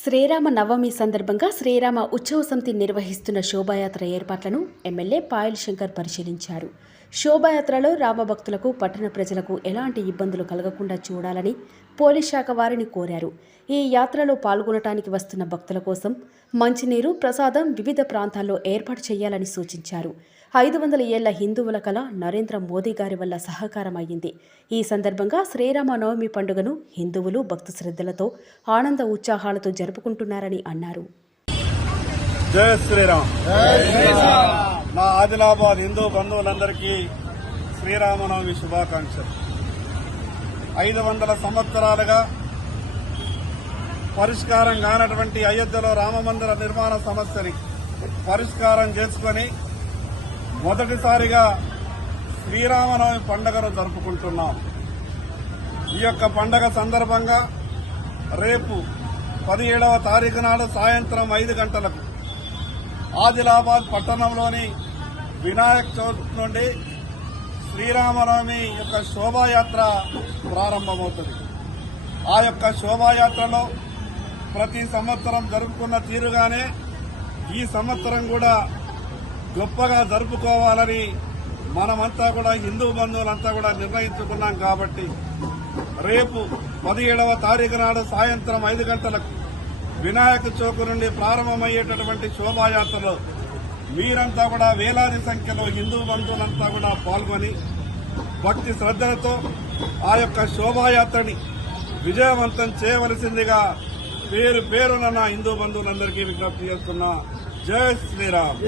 శ్రీరామ నవమి సందర్భంగా శ్రీరామ ఉత్సవ సమితి నిర్వహిస్తున్న శోభాయాత్ర ఏర్పాట్లను ఎమ్మెల్యే పాయల్ శంకర్ పరిశీలించారు. శోభాయాత్రలో రామభక్తులకు, పట్టణ ప్రజలకు ఎలాంటి ఇబ్బందులు కలగకుండా చూడాలని పోలీస్ శాఖ వారిని కోరారు. ఈ యాత్రలో పాల్గొనటానికి వస్తున్న భక్తుల కోసం మంచినీరు, ప్రసాదం వివిధ ప్రాంతాల్లో ఏర్పాటు చేయాలని సూచించారు. 500 ఏళ్ల హిందువుల కళ నరేంద్ర మోదీ గారి వల్ల సహకారం అయ్యింది. ఈ సందర్భంగా శ్రీరామ నవమి పండుగను హిందువులు భక్తి శ్రద్ధలతో, ఆనంద ఉత్సాహాలతో జరుపుకుంటున్నారని అన్నారు. జై శ్రీరామ్. నా ఆదిలాబాద్ హిందూ బంధువులందరికీ శ్రీరామనవమి శుభాకాంక్షలు. 500 సంవత్సరాలుగా పరిష్కారం కానటువంటి అయోధ్యలో రామమందిర నిర్మాణ సమస్యని పరిష్కారం చేసుకుని మొదటిసారిగా శ్రీరామనవమి పండుగను జరుపుకుంటున్నాం. ఈ యొక్క పండుగ సందర్భంగా రేపు 17వ తారీఖు నాడు సాయంత్రం 5 గంటలకు ఆదిలాబాద్ పట్టణంలోని వినాయక్ చౌక్ నుండి శ్రీరామనవమి యొక్క శోభాయాత్ర ప్రారంభమవుతుంది. ఆ యొక్క శోభాయాత్రలో ప్రతి సంవత్సరం జరుపుకున్న తీరుగానే ఈ సంవత్సరం కూడా గొప్పగా జరుపుకోవాలని మనమంతా కూడా హిందూ బంధువులంతా కూడా నిర్ణయించుకున్నాం. కాబట్టి రేపు 17వ తారీఖు నాడు సాయంత్రం 5 గంటలకు వినాయక చౌక్ నుండి ప్రారంభమయ్యేటటువంటి శోభాయాత్రలో మీరంతా కూడా వేలాది సంఖ్యలో హిందూ బంధువులంతా కూడా పాల్గొని భక్తి శ్రద్ధలతో ఆ యొక్క శోభాయాత్రని విజయవంతం చేయవలసిందిగా పేరున నా హిందూ బంధువులందరికీ విజ్ఞప్తి చేస్తున్నా. జై శ్రీరామ్.